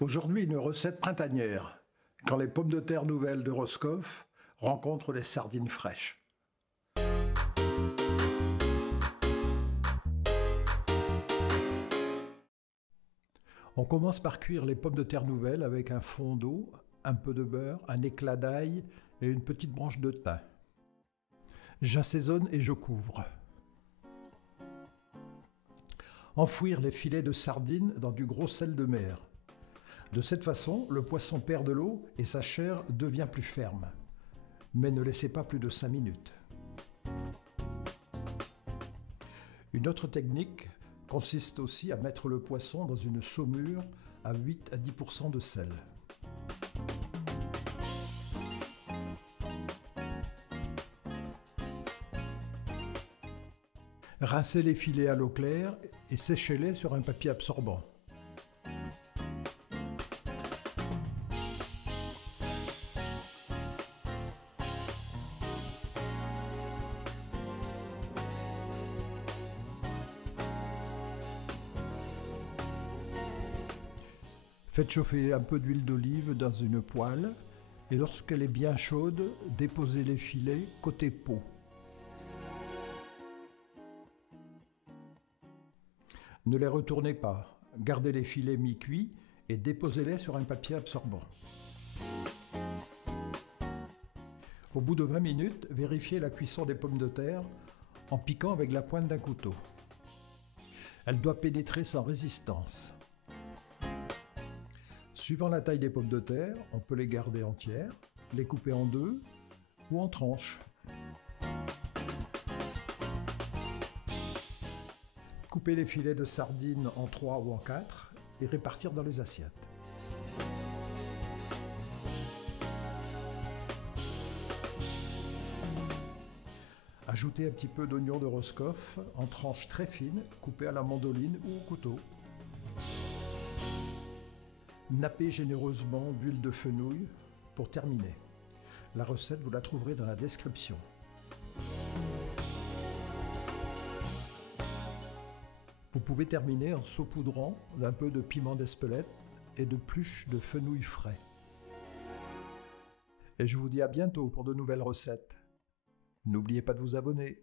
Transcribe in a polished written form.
Aujourd'hui, une recette printanière, quand les pommes de terre nouvelles de Roscoff rencontrent les sardines fraîches. On commence par cuire les pommes de terre nouvelles avec un fond d'eau, un peu de beurre, un éclat d'ail et une petite branche de thym. J'assaisonne et je couvre. Enfouir les filets de sardines dans du gros sel de mer. De cette façon, le poisson perd de l'eau et sa chair devient plus ferme. Mais ne laissez pas plus de 5 minutes. Une autre technique consiste aussi à mettre le poisson dans une saumure à 8 à 10% de sel. Rincez les filets à l'eau claire et séchez-les sur un papier absorbant. Faites chauffer un peu d'huile d'olive dans une poêle et lorsqu'elle est bien chaude, déposez les filets côté peau. Ne les retournez pas, gardez les filets mi-cuits et déposez-les sur un papier absorbant. Au bout de 20 minutes, vérifiez la cuisson des pommes de terre en piquant avec la pointe d'un couteau. Elle doit pénétrer sans résistance. Suivant la taille des pommes de terre, on peut les garder entières, les couper en deux ou en tranches. Coupez les filets de sardines en 3 ou en 4 et répartir dans les assiettes. Ajoutez un petit peu d'oignon de Roscoff en tranches très fines, coupées à la mandoline ou au couteau. Nappez généreusement d'huile de fenouil pour terminer. La recette, vous la trouverez dans la description. Vous pouvez terminer en saupoudrant d'un peu de piment d'Espelette et de pluche de fenouil frais. Et je vous dis à bientôt pour de nouvelles recettes. N'oubliez pas de vous abonner.